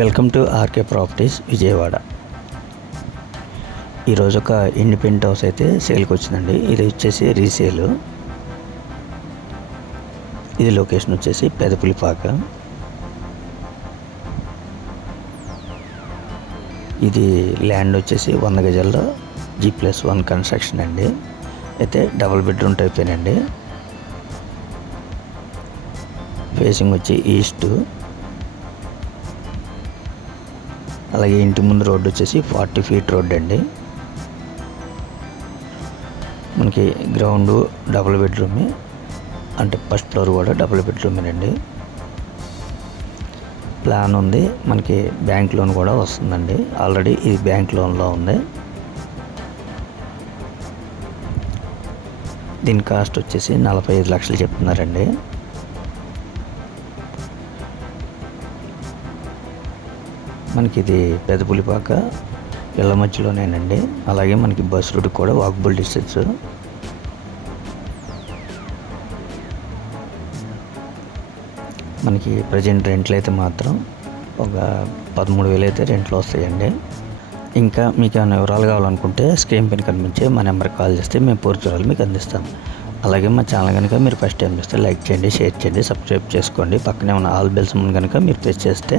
Welcome to RK Properties Vijayawada. ఈరోజు ఒక independent house అయితే సేల్కి వచ్చిందండి. ఇది వచ్చేసి రీసేల్. ఇది లొకేషన్ వచ్చేసి పెదపులిపాక ఇది ల్యాండ్ వచ్చేసి వంద గజాల్లో జీ ప్లస్ వన్ కన్స్ట్రక్షన్ అండి. అయితే డబుల్ బెడ్రూమ్ టైపేనండి ఫేసింగ్ వచ్చి ఈస్ట్. అలాగే ఇంటి ముందు రోడ్డు వచ్చేసి ఫార్టీ ఫీట్ రోడ్ అండి. మనకి గ్రౌండ్ డబుల్ బెడ్రూమే అంటే ఫస్ట్ ఫ్లోర్ కూడా డబుల్ బెడ్రూమేనండి ప్లాన్ ఉంది మనకి బ్యాంక్ లోన్ కూడా వస్తుందండి. ఆల్రెడీ ఇది బ్యాంక్ లోన్లో ఉంది. దీని కాస్ట్ వచ్చేసి నలభై ఐదు లక్షలు చెప్తున్నారండి. మనకి ఇది పెదపులిపాక ఇళ్ళ మధ్యలోనేనండి. అలాగే మనకి బస్ రూట్ కూడా వాకబుల్ డిస్టెన్స్. మనకి ప్రజెంట్ రెంట్లు అయితే మాత్రం ఒక పదమూడు వేలు అయితే రెంట్లు వస్తాయండి. ఇంకా మీకు ఏమైనా వివరాలు కావాలనుకుంటే స్క్రీన్ పైన కనిపించే మా నెంబర్కి కాల్ చేస్తే మేము పూర్తి వివరాలు మీకు అందిస్తాం. అలాగే మా ఛానల్ కనుక మీరు ఫస్ట్ టైం చూస్తే లైక్ చేయండి షేర్ చేయండి సబ్స్క్రైబ్ చేసుకోండి. పక్కనే ఉన్న ఆల్ బెల్స్ ముందు కనుక మీరు ప్రెస్ చేస్తే